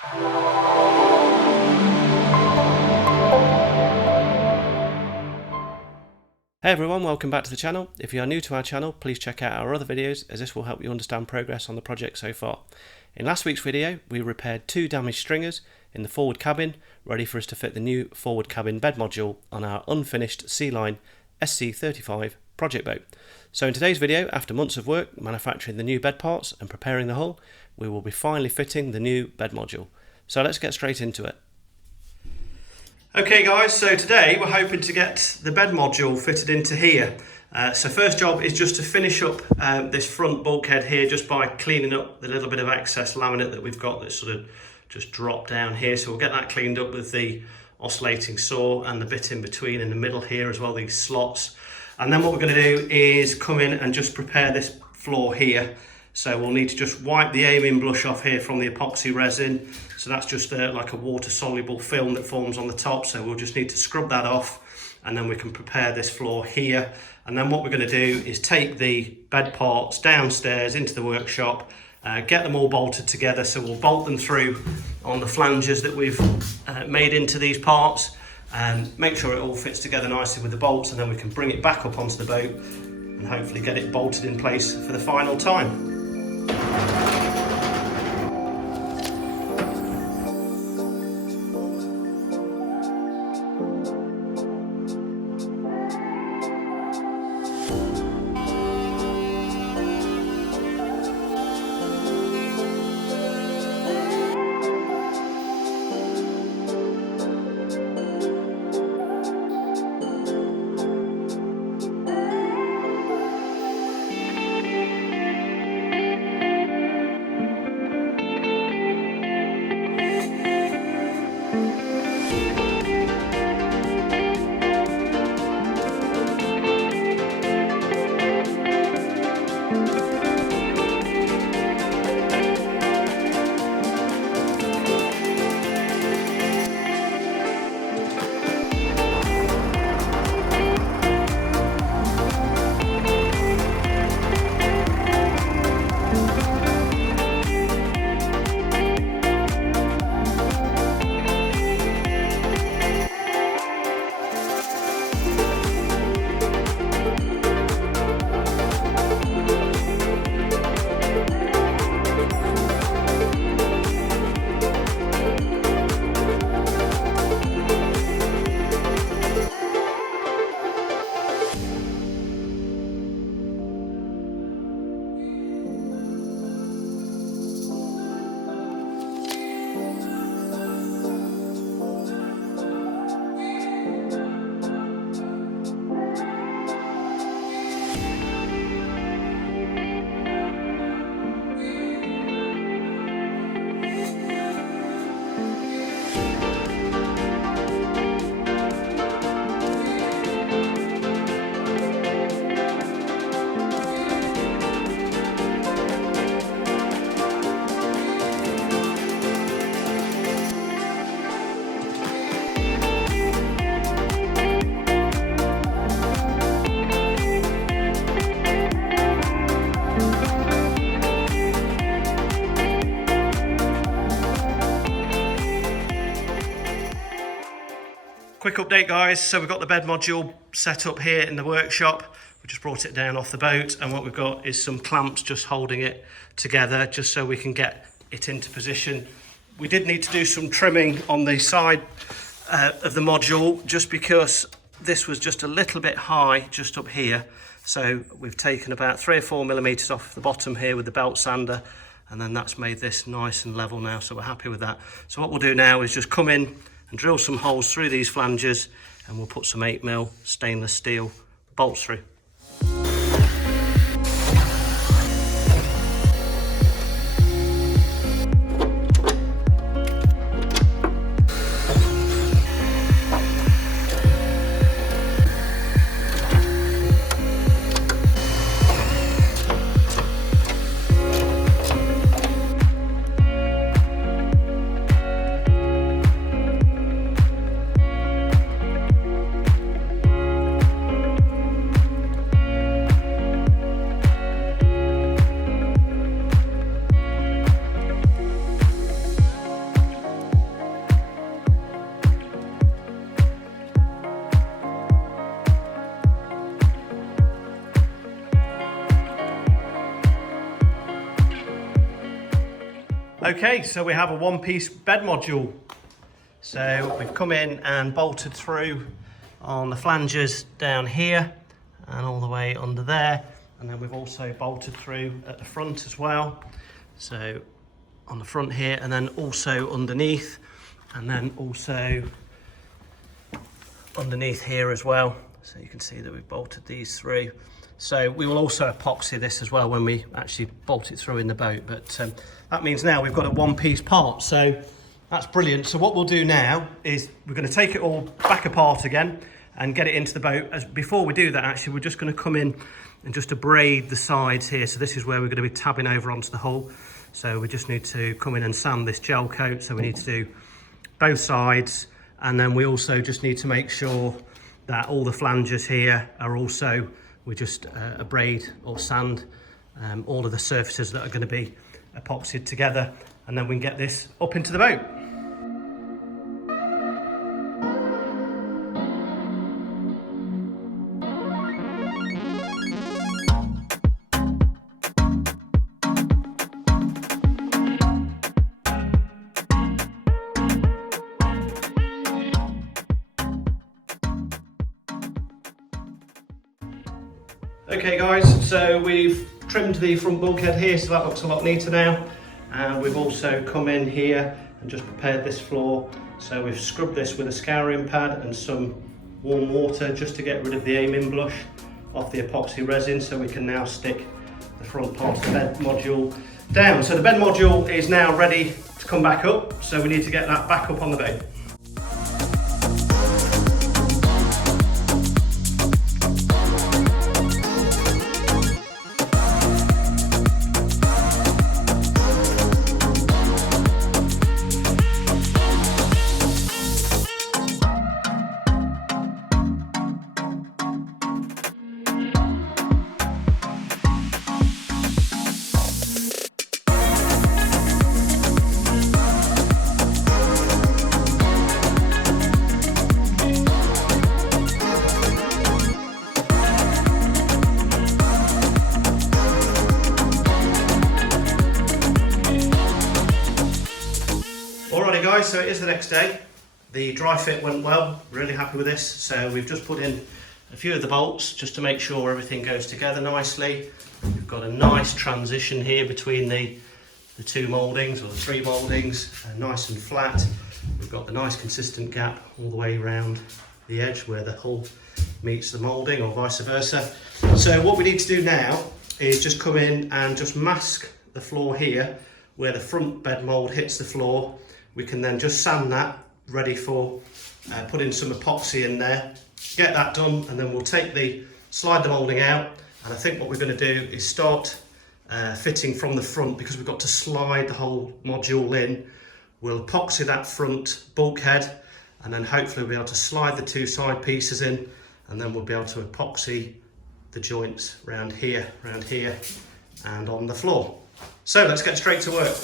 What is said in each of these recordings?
Hey everyone, welcome back to the channel. If you are new to our channel, please check out our other videos as this will help you understand progress on the project so far. In last week's video, we repaired 2 damaged stringers in the forward cabin, ready for us to fit the new forward cabin bed module on our unfinished C-Line SC35 project boat. So in today's video, after months of work manufacturing the new bed parts and preparing the hull, we will be finally fitting the new bed module. So let's get straight into it. Okay guys, so today we're hoping to get the bed module fitted into here. So first job is just to finish up this front bulkhead here just by cleaning up the little bit of excess laminate that we've got that's sort of just dropped down here. So we'll get that cleaned up with the oscillating saw and the bit in between in the middle here as well, these slots. And then what we're going to do is come in and just prepare this floor here. So we'll need to just wipe the aiming blush off here from the epoxy resin. So that's just like a water soluble film that forms on the top. So we'll just need to scrub that off and then we can prepare this floor here. And then what we're going to do is take the bed parts downstairs into the workshop, get them all bolted together. So we'll bolt them through on the flanges that we've made into these parts and make sure it all fits together nicely with the bolts, and then we can bring it back up onto the boat and hopefully get it bolted in place for the final time. Quick update guys, so we've got the bed module set up here in the workshop. We just brought it down off the boat, and what we've got is some clamps just holding it together just so we can get it into position. We did need to do some trimming on the side of the module just because this was just a little bit high just up here. So we've taken about 3 or 4 millimeters off the bottom here with the belt sander, and then that's made this nice and level now, so we're happy with that. So what we'll do now is just come in and drill some holes through these flanges, and we'll put some 8mm stainless steel bolts through. Okay, so we have a one-piece bed module. So we've come in and bolted through on the flanges down here and all the way under there, and then we've also bolted through at the front as well. So on the front here, and then also underneath, and then also underneath here as well. So you can see that we've bolted these through. So we will also epoxy this as well when we actually bolt it through in the boat, but that means now we've got a one-piece part, so that's brilliant. So what we'll do now is we're going to take it all back apart again and get it into the boat. As before we do that, actually, we're just going to come in and just abrade the sides here. So this is where we're going to be tabbing over onto the hull. So we just need to come in and sand this gel coat. So we need to do both sides, and then we also just need to make sure that all the flanges here are also, we just abrade or sand all of the surfaces that are going to be epoxied together, and then we can get this up into the boat. Okay guys, so we've trimmed the front bulkhead here, so that looks a lot neater now. And we've also come in here and just prepared this floor. So we've scrubbed this with a scouring pad and some warm water just to get rid of the aiming blush off the epoxy resin, so we can now stick the front part of the bed module down. So the bed module is now ready to come back up, so we need to get that back up on the boat. Alrighty guys, so it is the next day. The dry fit went well, really happy with this. So we've just put in a few of the bolts just to make sure everything goes together nicely. We've got a nice transition here between the two mouldings, or the three mouldings, nice and flat. We've got the nice consistent gap all the way around the edge where the hull meets the moulding, or vice versa. So what we need to do now is just come in and just mask the floor here where the front bed mould hits the floor. We can then just sand that, ready for putting some epoxy in there, get that done, and then we'll slide the moulding out. And I think what we're going to do is start fitting from the front, because we've got to slide the whole module in. We'll epoxy that front bulkhead, and then hopefully we'll be able to slide the two side pieces in, and then we'll be able to epoxy the joints around here, and on the floor. So let's get straight to work.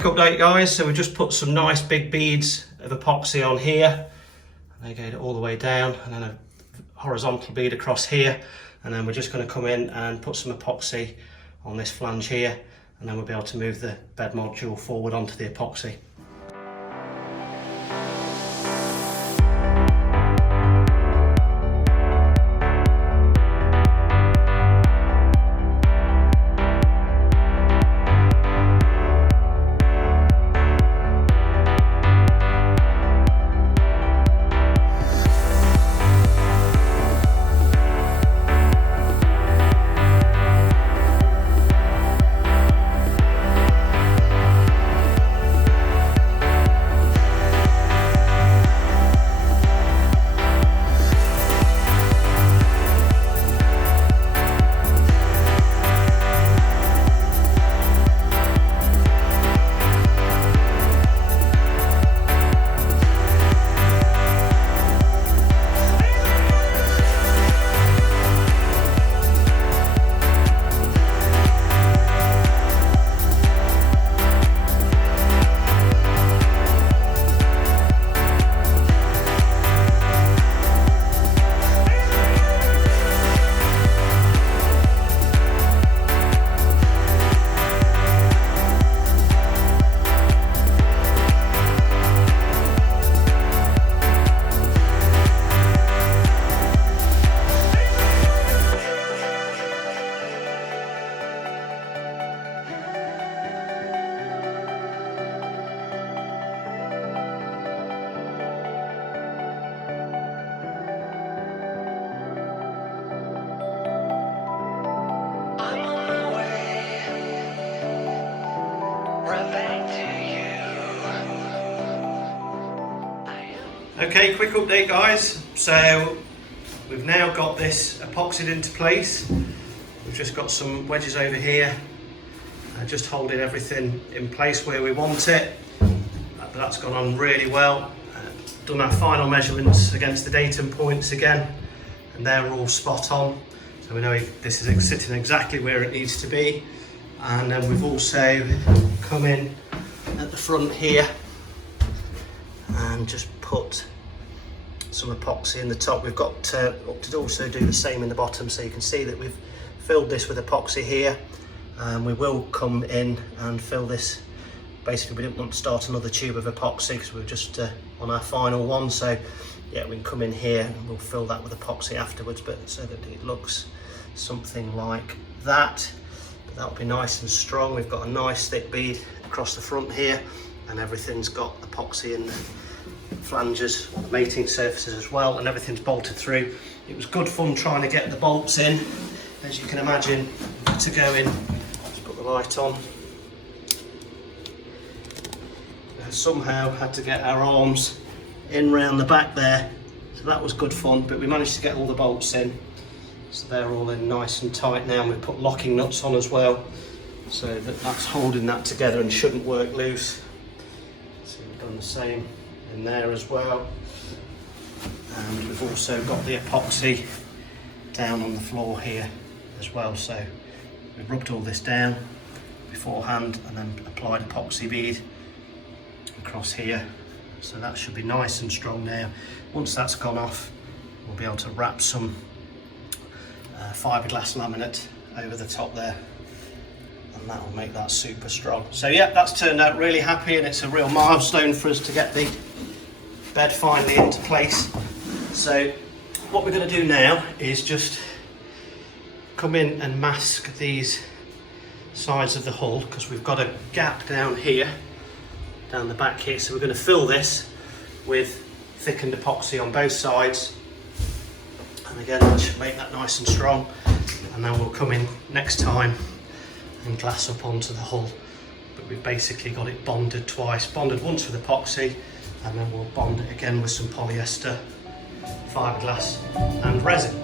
quick update guys, so we've just put some nice big beads of epoxy on here, and they go all the way down, and then a horizontal bead across here, and then we're just going to come in and put some epoxy on this flange here, and then we'll be able to move the bed module forward onto the epoxy. Okay, quick update guys. So we've now got this epoxied into place. We've just got some wedges over here, just holding everything in place where we want it. But that's gone on really well. Done our final measurements against the datum points again, and they're all spot on. So we know this is sitting exactly where it needs to be. And then we've also come in at the front here and just put some epoxy in the top. We've got to also do the same in the bottom, so you can see that we've filled this with epoxy here, and we will come in and fill this. Basically we didn't want to start another tube of epoxy because we were just on our final one, so yeah, we can come in here and we'll fill that with epoxy afterwards, but so that it looks something like that. But that'll be nice and strong. We've got a nice thick bead across the front here, and everything's got epoxy in the flanges, the mating surfaces as well, and everything's bolted through. It was good fun trying to get the bolts in, as you can imagine, to go in. Let's put the light on. Somehow had to get our arms in round the back there, so that was good fun, but we managed to get all the bolts in, so they're all in nice and tight now, and we've put locking nuts on as well, so that's holding that together and shouldn't work loose. So we've done the same in there as well, and we've also got the epoxy down on the floor here as well, so we've rubbed all this down beforehand and then applied epoxy bead across here, so that should be nice and strong now. Once that's gone off, we'll be able to wrap some fiberglass laminate over the top there, and that will make that super strong. So yeah, that's turned out really happy, and it's a real milestone for us to get the bed finally into place. So what we're going to do now is just come in and mask these sides of the hull, because we've got a gap down here, down the back here, so we're going to fill this with thickened epoxy on both sides, and again that should make that nice and strong, and then we'll come in next time and glass up onto the hull. But we've basically got it bonded twice, bonded once with epoxy, and then we'll bond it again with some polyester, fiberglass and resin.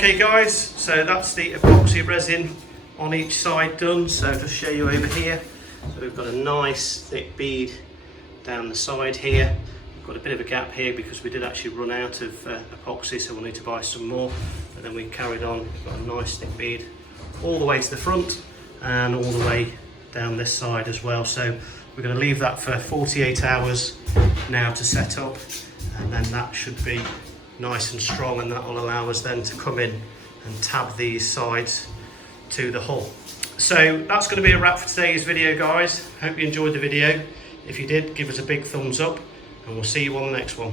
Okay guys, so that's the epoxy resin on each side done. So I'll just show you over here. So we've got a nice thick bead down the side here. We've got a bit of a gap here because we did actually run out of epoxy, so we'll need to buy some more. And then we carried on, we've got a nice thick bead all the way to the front and all the way down this side as well. So we're going to leave that for 48 hours now to set up, and then that should be nice and strong, and that will allow us then to come in and tab these sides to the hull. So that's going to be a wrap for today's video, guys. Hope you enjoyed the video. If you did, give us a big thumbs up, and we'll see you on the next one.